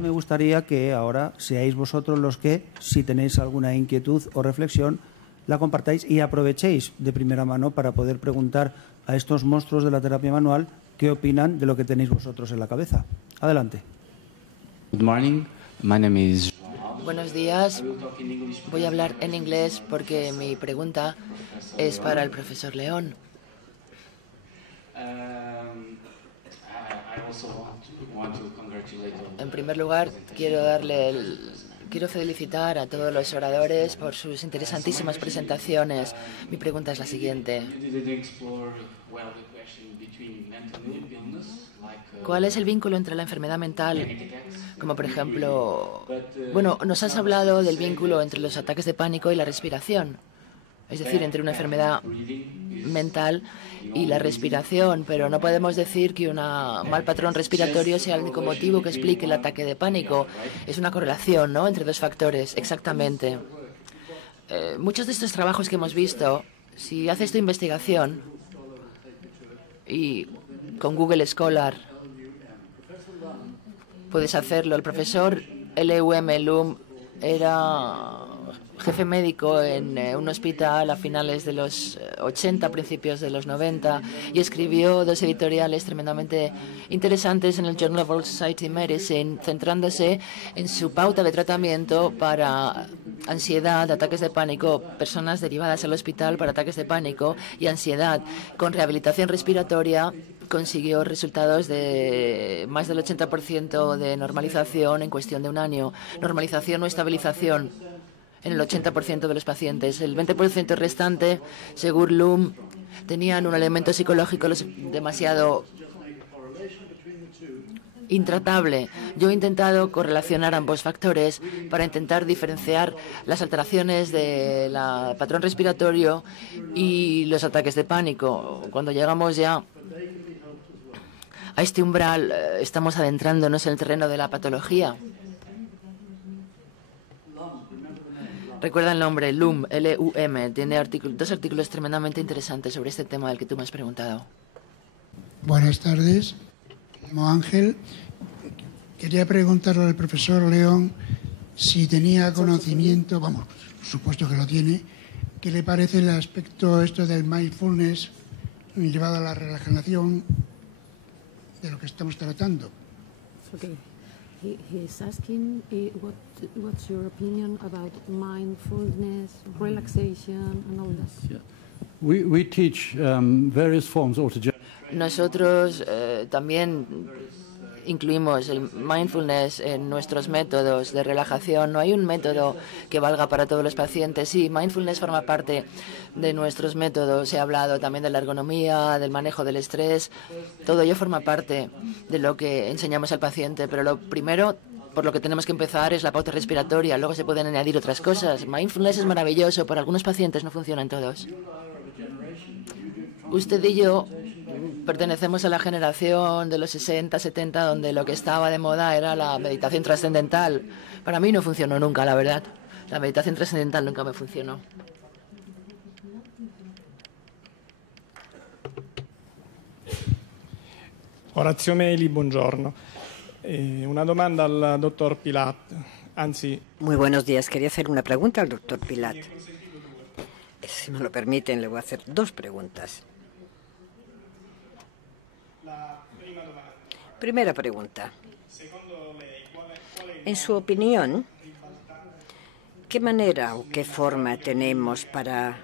Me gustaría que ahora seáis vosotros los que, si tenéis alguna inquietud o reflexión, la compartáis y aprovechéis de primera mano para poder preguntar a estos monstruos de la terapia manual qué opinan de lo que tenéis vosotros en la cabeza. Adelante. Good morning. My name is... Buenos días. Voy a hablar en inglés porque mi pregunta es para el profesor León. En primer lugar, quiero felicitar a todos los oradores por sus interesantísimas presentaciones. Mi pregunta es la siguiente. ¿Cuál es el vínculo entre la enfermedad mental, como por ejemplo... Bueno, nos has hablado del vínculo entre los ataques de pánico y la respiración, es decir, entre una enfermedad mental y la respiración, pero no podemos decir que un mal patrón respiratorio sea el único motivo que explique el ataque de pánico. Es una correlación, ¿no?, entre dos factores, exactamente. Muchos de estos trabajos que hemos visto, si haces tu investigación y con Google Scholar puedes hacerlo. El profesor Lum era jefe médico en un hospital a finales de los 80, principios de los 90, y escribió dos editoriales tremendamente interesantes en el Journal of Royal Society of Medicine, centrándose en su pauta de tratamiento para ansiedad, ataques de pánico, personas derivadas al hospital para ataques de pánico y ansiedad. Con rehabilitación respiratoria consiguió resultados de más del 80% de normalización en cuestión de un año. Normalización o estabilización en el 80% de los pacientes. El 20% restante, según Lum, tenían un elemento psicológico demasiado intratable. Yo he intentado correlacionar ambos factores para intentar diferenciar las alteraciones del patrón respiratorio y los ataques de pánico. Cuando llegamos ya a este umbral, estamos adentrándonos en el terreno de la patología. Recuerda el nombre, Lum, L-U-M. Tiene dos artículos tremendamente interesantes sobre este tema del que tú me has preguntado. Buenas tardes, Ángel. Quería preguntarle al profesor León si tenía conocimiento, vamos, supuesto que lo tiene, ¿qué le parece el aspecto esto del mindfulness llevado a la relajación de lo que estamos tratando? Okay. He is asking what's your opinion about mindfulness, relaxation, and all that. Yeah. We teach various forms altogether. Nosotros también incluimos el mindfulness en nuestros métodos de relajación. No hay un método que valga para todos los pacientes. Sí, mindfulness forma parte de nuestros métodos. He hablado también de la ergonomía, del manejo del estrés. Todo ello forma parte de lo que enseñamos al paciente. Pero lo primero por lo que tenemos que empezar es la pauta respiratoria. Luego se pueden añadir otras cosas. Mindfulness es maravilloso. Para algunos pacientes no funciona en todos. Usted y yo pertenecemos a la generación de los 60, 70, donde lo que estaba de moda era la meditación trascendental. Para mí no funcionó nunca, la verdad. La meditación trascendental nunca me funcionó. Orazio Meli, buongiorno. Una domanda al dottor Pilat. Muy buenos días. Quería hacer una pregunta al doctor Pilat. Si me lo permiten, le voy a hacer dos preguntas. Primera pregunta. En su opinión, ¿qué manera o qué forma tenemos para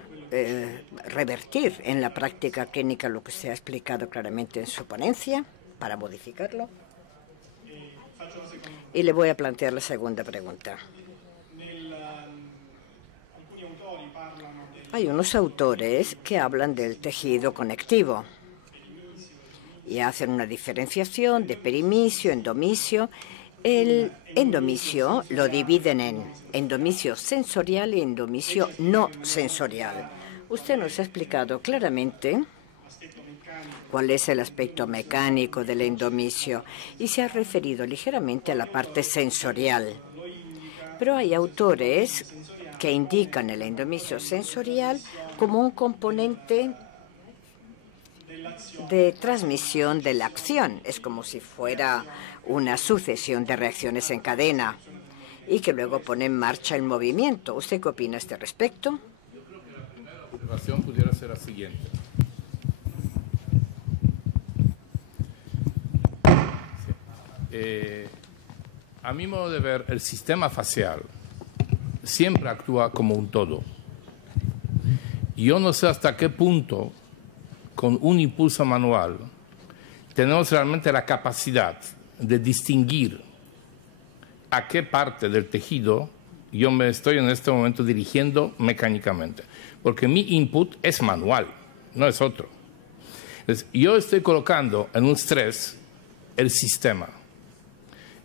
revertir en la práctica clínica lo que se ha explicado claramente en su ponencia, para modificarlo? Y le voy a plantear la segunda pregunta. Hay unos autores que hablan del tejido conectivo y hacen una diferenciación de perimisio, endomisio. El endomisio lo dividen en endomisio sensorial y endomisio no sensorial. Usted nos ha explicado claramente cuál es el aspecto mecánico del endomisio y se ha referido ligeramente a la parte sensorial. Pero hay autores que indican el endomisio sensorial como un componente de transmisión de la acción. Es como si fuera una sucesión de reacciones en cadena y que luego pone en marcha el movimiento. ¿Usted qué opina a este respecto? Yo creo que la primera observación pudiera ser la siguiente. A mi modo de ver, el sistema facial siempre actúa como un todo. Yo no sé hasta qué punto, con un impulso manual, tenemos realmente la capacidad de distinguir a qué parte del tejido yo me estoy en este momento dirigiendo mecánicamente. Porque mi input es manual, no es otro. Entonces, yo estoy colocando en un estrés el sistema.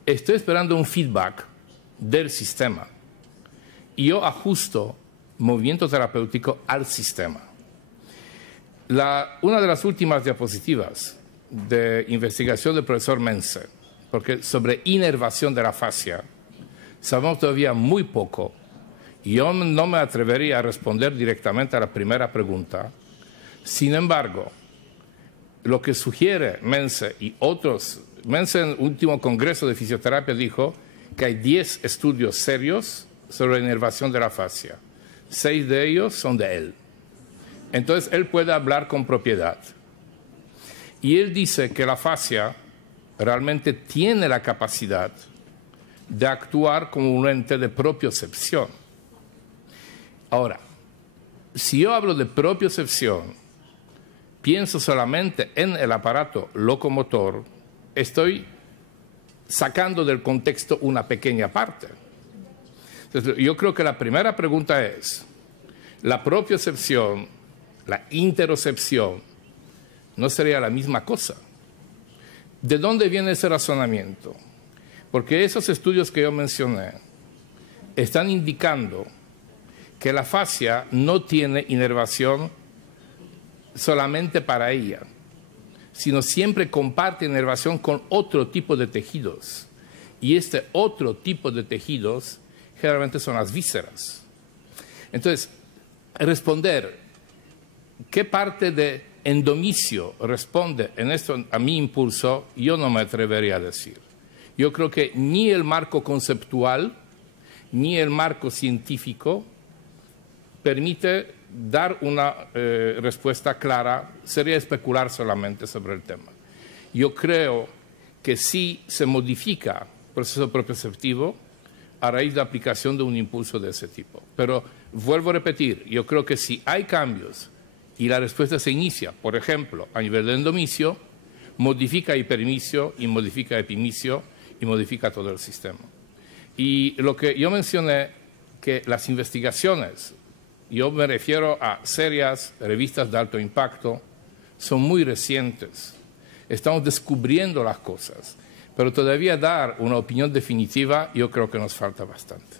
Estoy esperando un feedback del sistema. Y yo ajusto movimiento terapéutico al sistema. Una de las últimas diapositivas de investigación del profesor Mense, porque sobre inervación de la fascia sabemos todavía muy poco. Yo no me atrevería a responder directamente a la primera pregunta. Sin embargo, lo que sugiere Mense y otros, Mense en el último congreso de fisioterapia dijo que hay 10 estudios serios sobre la inervación de la fascia. 6 de ellos son de él. Entonces, él puede hablar con propiedad. Y él dice que la fascia realmente tiene la capacidad de actuar como un ente de propiocepción. Ahora, si yo hablo de propiocepción, pienso solamente en el aparato locomotor, estoy sacando del contexto una pequeña parte. Entonces, yo creo que la primera pregunta es, ¿la propiocepción, la interocepción, no sería la misma cosa? ¿De dónde viene ese razonamiento? Porque esos estudios que yo mencioné están indicando que la fascia no tiene inervación solamente para ella, sino siempre comparte inervación con otro tipo de tejidos. Y este otro tipo de tejidos generalmente son las vísceras. Entonces, responder qué parte de endomisio responde en esto a mi impulso, yo no me atrevería a decir. Yo creo que ni el marco conceptual ni el marco científico permite dar una respuesta clara, sería especular solamente sobre el tema. Yo creo que sí se modifica el proceso propioceptivo a raíz de la aplicación de un impulso de ese tipo. Pero vuelvo a repetir, yo creo que si hay cambios y la respuesta se inicia, por ejemplo, a nivel de endomisio, modifica hipermisio y modifica epimisio y modifica todo el sistema. Y lo que yo mencioné, que las investigaciones, yo me refiero a serias revistas de alto impacto, son muy recientes. Estamos descubriendo las cosas, pero todavía dar una opinión definitiva yo creo que nos falta bastante.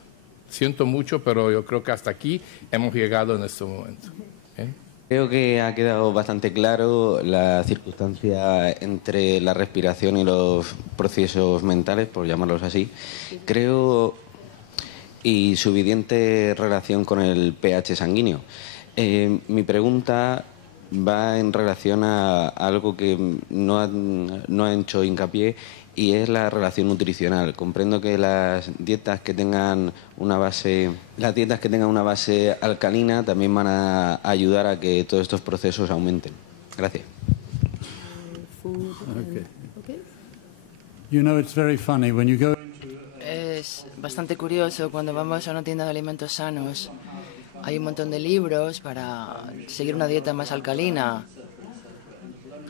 Siento mucho, pero yo creo que hasta aquí hemos llegado en este momento. Creo que ha quedado bastante claro la circunstancia entre la respiración y los procesos mentales, por llamarlos así. Creo, y su evidente relación con el pH sanguíneo. Mi pregunta va en relación a algo que no ha hecho hincapié, y es la relación nutricional. Comprendo que las dietas que tengan una base alcalina también van a ayudar a que todos estos procesos aumenten. Gracias. Okay. You know, it's very funny when you go. Es bastante curioso cuando vamos a una tienda de alimentos sanos. Hay un montón de libros para seguir una dieta más alcalina,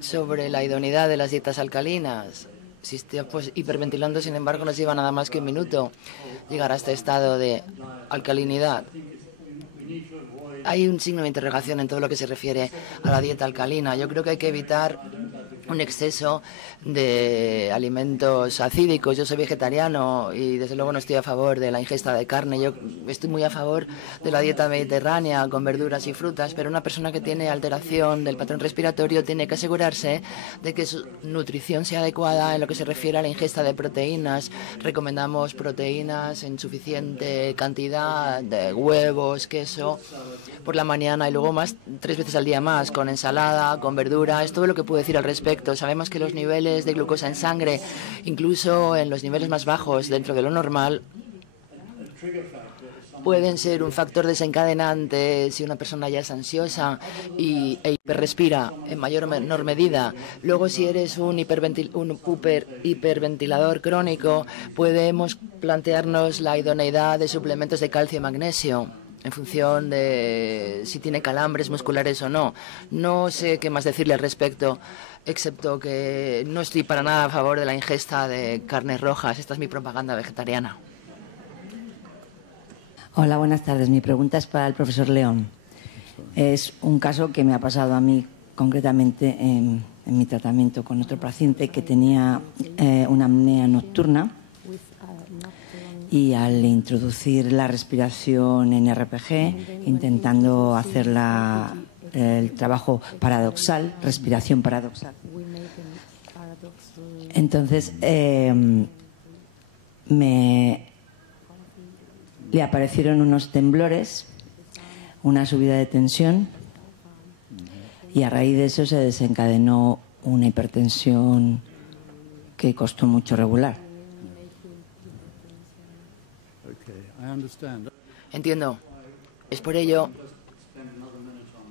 sobre la idoneidad de las dietas alcalinas. Si estoy hiperventilando, sin embargo, nos lleva nada más que un minuto llegar a este estado de alcalinidad. Hay un signo de interrogación en todo lo que se refiere a la dieta alcalina. Yo creo que hay que evitar un exceso de alimentos acídicos. Yo soy vegetariano y desde luego no estoy a favor de la ingesta de carne. Yo estoy muy a favor de la dieta mediterránea con verduras y frutas, pero una persona que tiene alteración del patrón respiratorio tiene que asegurarse de que su nutrición sea adecuada en lo que se refiere a la ingesta de proteínas. Recomendamos proteínas en suficiente cantidad, de huevos, queso, por la mañana y luego 3 veces al día más, con ensalada, con verdura. Es todo lo que puedo decir al respecto. Sabemos que los niveles de glucosa en sangre, incluso en los niveles más bajos dentro de lo normal, pueden ser un factor desencadenante si una persona ya es ansiosa e hiperrespira en mayor o menor medida. Luego, si eres un hiperventilador crónico, podemos plantearnos la idoneidad de suplementos de calcio y magnesio en función de si tiene calambres musculares o no. No sé qué más decirle al respecto, excepto que no estoy para nada a favor de la ingesta de carnes rojas. Esta es mi propaganda vegetariana. Hola, buenas tardes. Mi pregunta es para el profesor León. Es un caso que me ha pasado a mí concretamente en mi tratamiento con otro paciente que tenía una apnea nocturna, y al introducir la respiración en RPG, intentando hacer el trabajo paradoxal, respiración paradoxal, entonces le aparecieron unos temblores, una subida de tensión, y a raíz de eso se desencadenó una hipertensión que costó mucho regular. Entiendo. Es por ello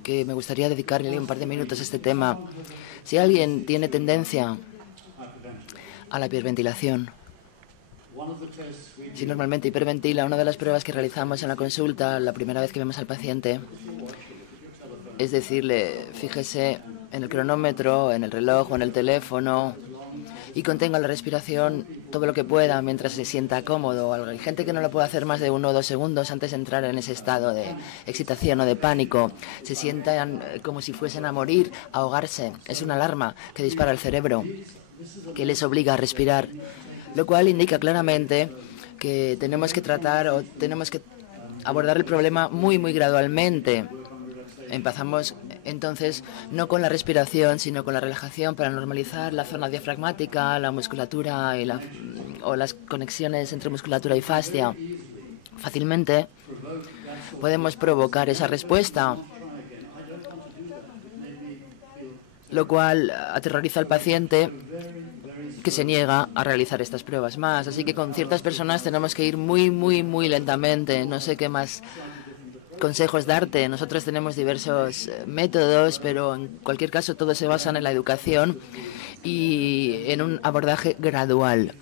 que me gustaría dedicarle un par de minutos a este tema. Si alguien tiene tendencia a la hiperventilación, si normalmente hiperventila, una de las pruebas que realizamos en la consulta la primera vez que vemos al paciente es decirle, fíjese en el cronómetro, en el reloj o en el teléfono y contenga la respiración todo lo que pueda mientras se sienta cómodo. Hay gente que no lo puede hacer más de 1 o 2 segundos antes de entrar en ese estado de excitación o de pánico. Se sientan como si fuesen a morir, a ahogarse. Es una alarma que dispara el cerebro, que les obliga a respirar, lo cual indica claramente que tenemos que tratar o tenemos que abordar el problema muy, muy gradualmente. Empezamos entonces no con la respiración, sino con la relajación para normalizar la zona diafragmática, la musculatura o las conexiones entre musculatura y fascia. Fácilmente podemos provocar esa respuesta, lo cual aterroriza al paciente, que se niega a realizar estas pruebas más. Así que con ciertas personas tenemos que ir muy, muy, muy lentamente. No sé qué más consejos darte. Nosotros tenemos diversos métodos, pero en cualquier caso todos se basan en la educación y en un abordaje gradual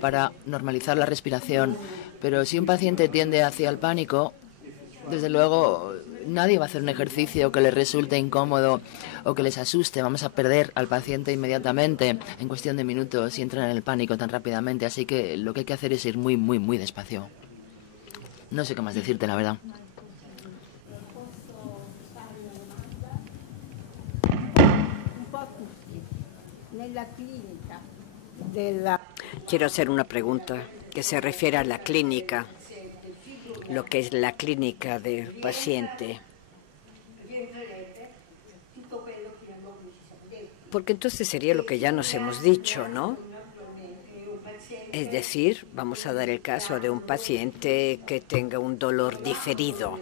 para normalizar la respiración. Pero si un paciente tiende hacia el pánico, desde luego nadie va a hacer un ejercicio que les resulte incómodo o que les asuste. Vamos a perder al paciente inmediatamente en cuestión de minutos si entran en el pánico tan rápidamente. Así que lo que hay que hacer es ir muy, muy, muy despacio. No sé qué más decirte, la verdad. Quiero hacer una pregunta que se refiere a la clínica, lo que es la clínica del paciente. Porque entonces sería lo que ya nos hemos dicho, ¿no? Es decir, vamos a dar el caso de un paciente que tenga un dolor diferido,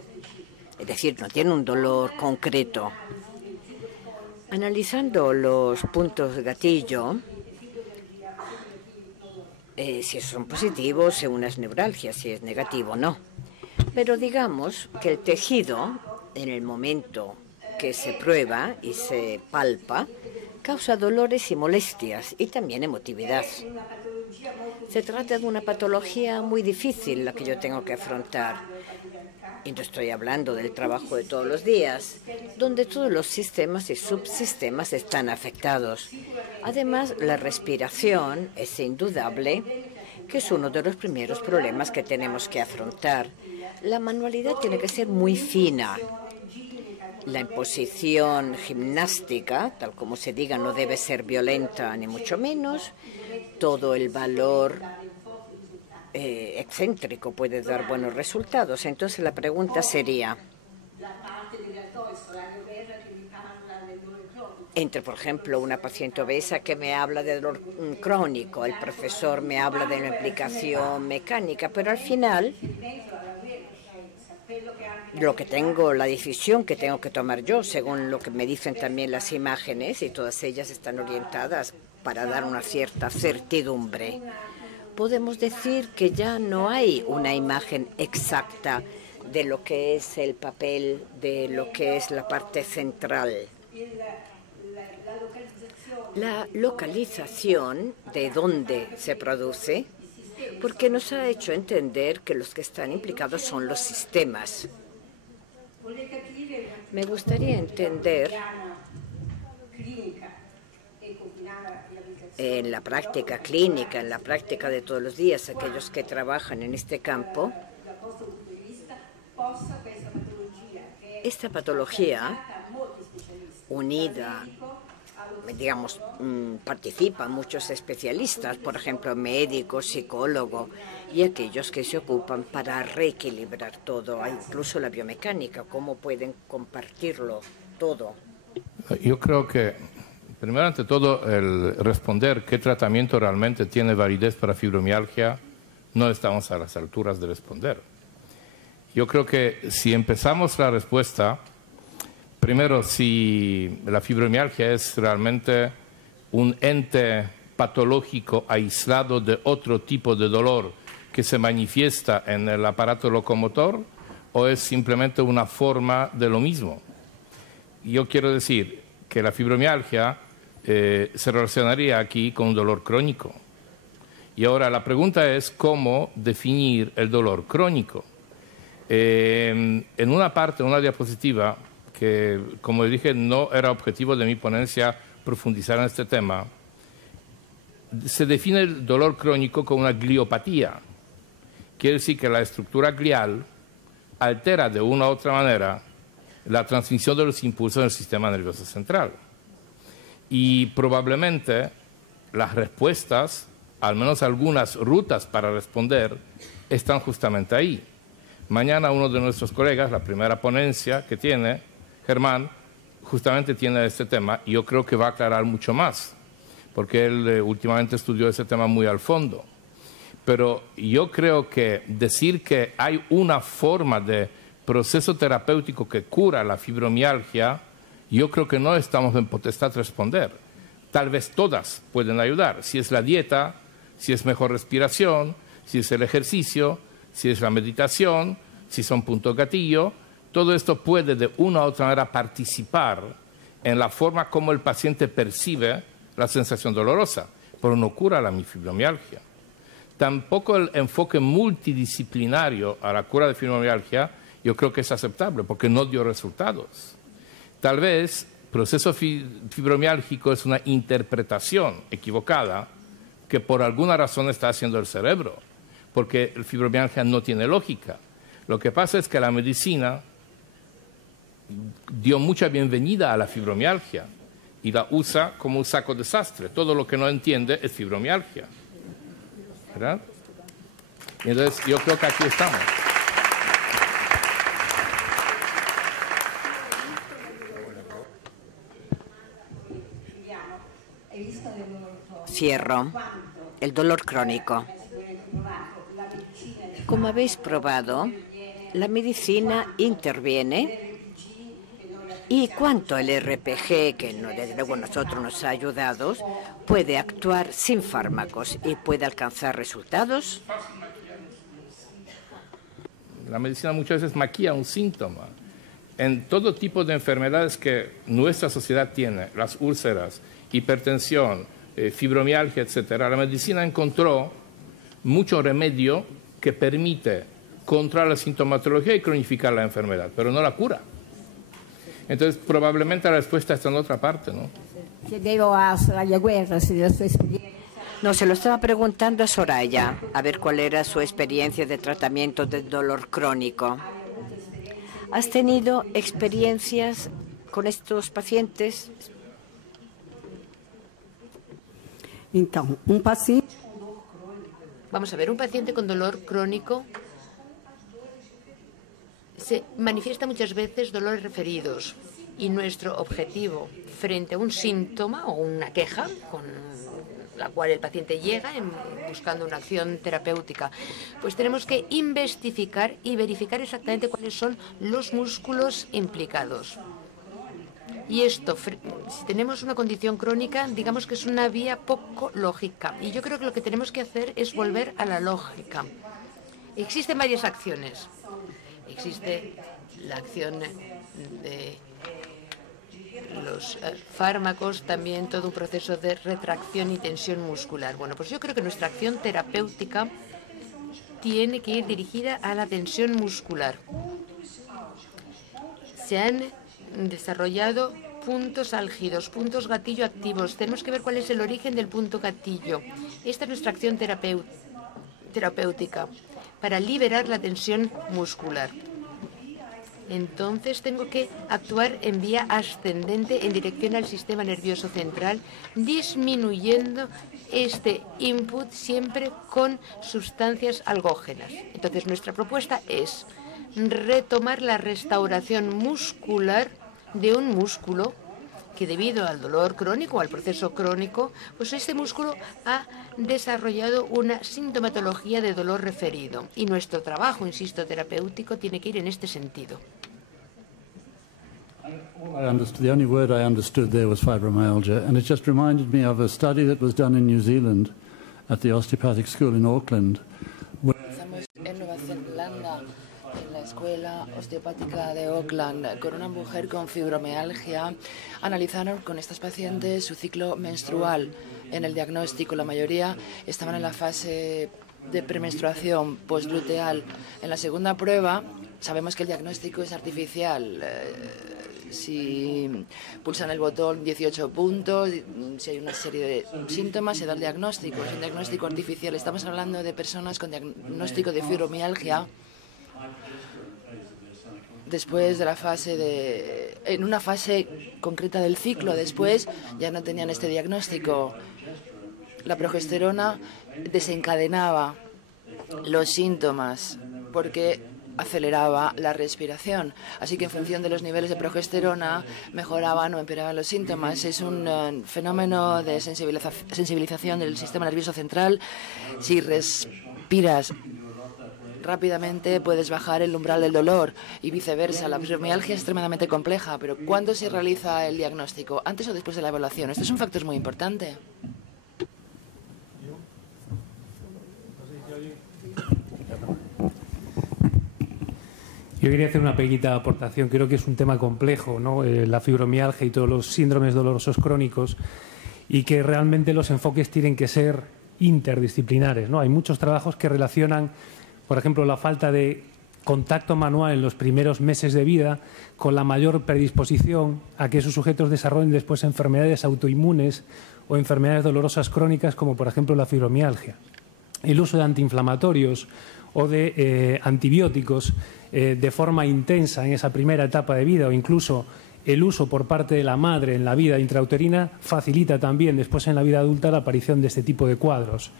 es decir, no tiene un dolor concreto. Analizando los puntos gatillo, si son positivos, si una es neuralgia, si es negativo, no. Pero digamos que el tejido, en el momento que se prueba y se palpa, causa dolores y molestias y también emotividad. Se trata de una patología muy difícil la que yo tengo que afrontar. Y no estoy hablando del trabajo de todos los días, donde todos los sistemas y subsistemas están afectados. Además, la respiración es indudable que es uno de los primeros problemas que tenemos que afrontar. La manualidad tiene que ser muy fina. La imposición gimnástica, tal como se diga, no debe ser violenta ni mucho menos. Todo el valor excéntrico puede dar buenos resultados. Entonces la pregunta sería, entre, por ejemplo, una paciente obesa que me habla de dolor crónico, el profesor me habla de una implicación mecánica, pero al final la decisión que tengo que tomar yo, según lo que me dicen también las imágenes, y todas ellas están orientadas para dar una cierta certidumbre. Podemos decir que ya no hay una imagen exacta de lo que es el papel, de lo que es la parte central. La localización de dónde se produce, porque nos ha hecho entender que los que están implicados son los sistemas. Me gustaría entender en la práctica clínica, en la práctica de todos los días, aquellos que trabajan en este campo, esta patología unida, digamos, participan muchos especialistas, por ejemplo, médicos, psicólogos y aquellos que se ocupan para reequilibrar todo, incluso la biomecánica, cómo pueden compartirlo todo. Yo creo que, primero ante todo, el responder qué tratamiento realmente tiene validez para fibromialgia, no estamos a las alturas de responder. Yo creo que si empezamos la respuesta, primero, si la fibromialgia es realmente un ente patológico aislado de otro tipo de dolor que se manifiesta en el aparato locomotor o es simplemente una forma de lo mismo. Yo quiero decir que la fibromialgia se relacionaría aquí con un dolor crónico. Y ahora la pregunta es cómo definir el dolor crónico. En una parte, una diapositiva, que, como dije, no era objetivo de mi ponencia profundizar en este tema, se define el dolor crónico como una gliopatía. Quiere decir que la estructura glial altera de una u otra manera la transmisión de los impulsos en el sistema nervioso central. Y probablemente las respuestas, al menos algunas rutas para responder, están justamente ahí. Mañana uno de nuestros colegas, la primera ponencia que tiene, Germán, justamente tiene este tema y yo creo que va a aclarar mucho más, porque él últimamente estudió ese tema muy al fondo. Pero yo creo que decir que hay una forma de proceso terapéutico que cura la fibromialgia, yo creo que no estamos en potestad de responder. Tal vez todas pueden ayudar, si es la dieta, si es mejor respiración, si es el ejercicio, si es la meditación, si son puntos gatillo. Todo esto puede de una u otra manera participar en la forma como el paciente percibe la sensación dolorosa, pero no cura la fibromialgia. Tampoco el enfoque multidisciplinario a la cura de fibromialgia yo creo que es aceptable porque no dio resultados. Tal vez el proceso fibromiálgico es una interpretación equivocada que por alguna razón está haciendo el cerebro, porque el fibromialgia no tiene lógica. Lo que pasa es que la medicina dio mucha bienvenida a la fibromialgia y la usa como un saco de sastre. Todo lo que no entiende es fibromialgia, ¿verdad? Y entonces yo creo que aquí estamos. Cierro. El dolor crónico. Como habéis probado, la medicina interviene y cuanto el RPG, que desde luego a nosotros nos ha ayudado, puede actuar sin fármacos y puede alcanzar resultados. La medicina muchas veces maquilla un síntoma. En todo tipo de enfermedades que nuestra sociedad tiene, las úlceras, hipertensión, fibromialgia, etcétera, la medicina encontró mucho remedio que permite controlar la sintomatología y cronificar la enfermedad, pero no la cura. Entonces, probablemente la respuesta está en otra parte, ¿no? No, se lo estaba preguntando a Soraya, a ver cuál era su experiencia de tratamiento del dolor crónico. ¿Has tenido experiencias con estos pacientes? Vamos a ver, un paciente con dolor crónico se manifiesta muchas veces dolores referidos y nuestro objetivo frente a un síntoma o una queja con la cual el paciente llega buscando una acción terapéutica, pues tenemos que investigar y verificar exactamente cuáles son los músculos implicados. Y esto, si tenemos una condición crónica, digamos que es una vía poco lógica. Y yo creo que lo que tenemos que hacer es volver a la lógica. Existen varias acciones. Existe la acción de los fármacos, también todo un proceso de retracción y tensión muscular. Bueno, pues yo creo que nuestra acción terapéutica tiene que ir dirigida a la tensión muscular. Se han desarrollado puntos álgidos, puntos gatillo activos. Tenemos que ver cuál es el origen del punto gatillo. Esta es nuestra acción terapéutica para liberar la tensión muscular. Entonces tengo que actuar en vía ascendente en dirección al sistema nervioso central, disminuyendo este input siempre con sustancias algógenas. Entonces nuestra propuesta es retomar la restauración muscular de un músculo que debido al dolor crónico o al proceso crónico, pues este músculo ha desarrollado una sintomatología de dolor referido. Y nuestro trabajo, insisto, terapéutico tiene que ir en este sentido. The only word I understood there was fibromyalgia, and it just reminded me of a study that was done in New Zealand at the Osteopathic School in Auckland. Estamos en Nueva Zelanda, en la Escuela Osteopática de Auckland, con una mujer con fibromialgia. Analizaron con estas pacientes su ciclo menstrual. En el diagnóstico, la mayoría estaban en la fase de premenstruación postluteal. En la segunda prueba, sabemos que el diagnóstico es artificial. Si pulsan el botón 18 puntos, si hay una serie de síntomas, se da el diagnóstico. Es un diagnóstico artificial. Estamos hablando de personas con diagnóstico de fibromialgia después de la fase en una fase concreta del ciclo. Después ya no tenían este diagnóstico. La progesterona desencadenaba los síntomas porque aceleraba la respiración. Así que en función de los niveles de progesterona mejoraban o empeoraban los síntomas. Es un fenómeno de sensibilización del sistema nervioso central. Si respiras rápidamente puedes bajar el umbral del dolor y viceversa. La fibromialgia es extremadamente compleja, pero ¿cuándo se realiza el diagnóstico? ¿Antes o después de la evaluación? Este es un factor muy importante. Yo quería hacer una pequeñita aportación. Creo que es un tema complejo, ¿no? La fibromialgia y todos los síndromes dolorosos crónicos, y que realmente los enfoques tienen que ser interdisciplinares, ¿no? Hay muchos trabajos que relacionan, por ejemplo, la falta de contacto manual en los primeros meses de vida con la mayor predisposición a que esos sujetos desarrollen después enfermedades autoinmunes o enfermedades dolorosas crónicas, como por ejemplo la fibromialgia. El uso de antiinflamatorios o de antibióticos de forma intensa en esa primera etapa de vida, o incluso el uso por parte de la madre en la vida intrauterina, facilita también después en la vida adulta la aparición de este tipo de cuadros.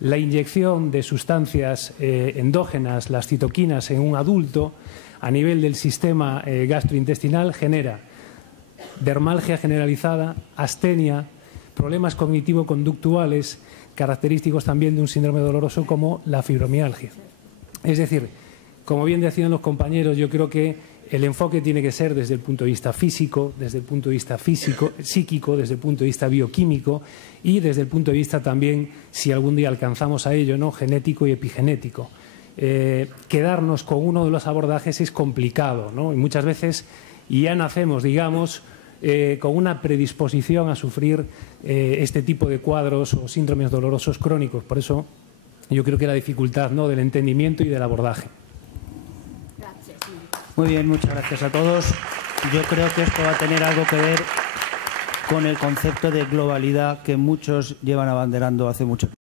La inyección de sustancias endógenas, las citoquinas, en un adulto a nivel del sistema gastrointestinal genera dermalgia generalizada, astenia, problemas cognitivo-conductuales característicos también de un síndrome doloroso como la fibromialgia. Es decir, como bien decían los compañeros, yo creo que el enfoque tiene que ser desde el punto de vista físico, desde el punto de vista psíquico, desde el punto de vista bioquímico y desde el punto de vista también, si algún día alcanzamos a ello, ¿no?, genético y epigenético. Quedarnos con uno de los abordajes es complicado, ¿no? Y muchas veces ya nacemos, digamos, con una predisposición a sufrir este tipo de cuadros o síndromes dolorosos crónicos. Por eso yo creo que la dificultad, ¿no?, del entendimiento y del abordaje. Muy bien, muchas gracias a todos. Yo creo que esto va a tener algo que ver con el concepto de globalidad que muchos llevan abanderando hace mucho tiempo.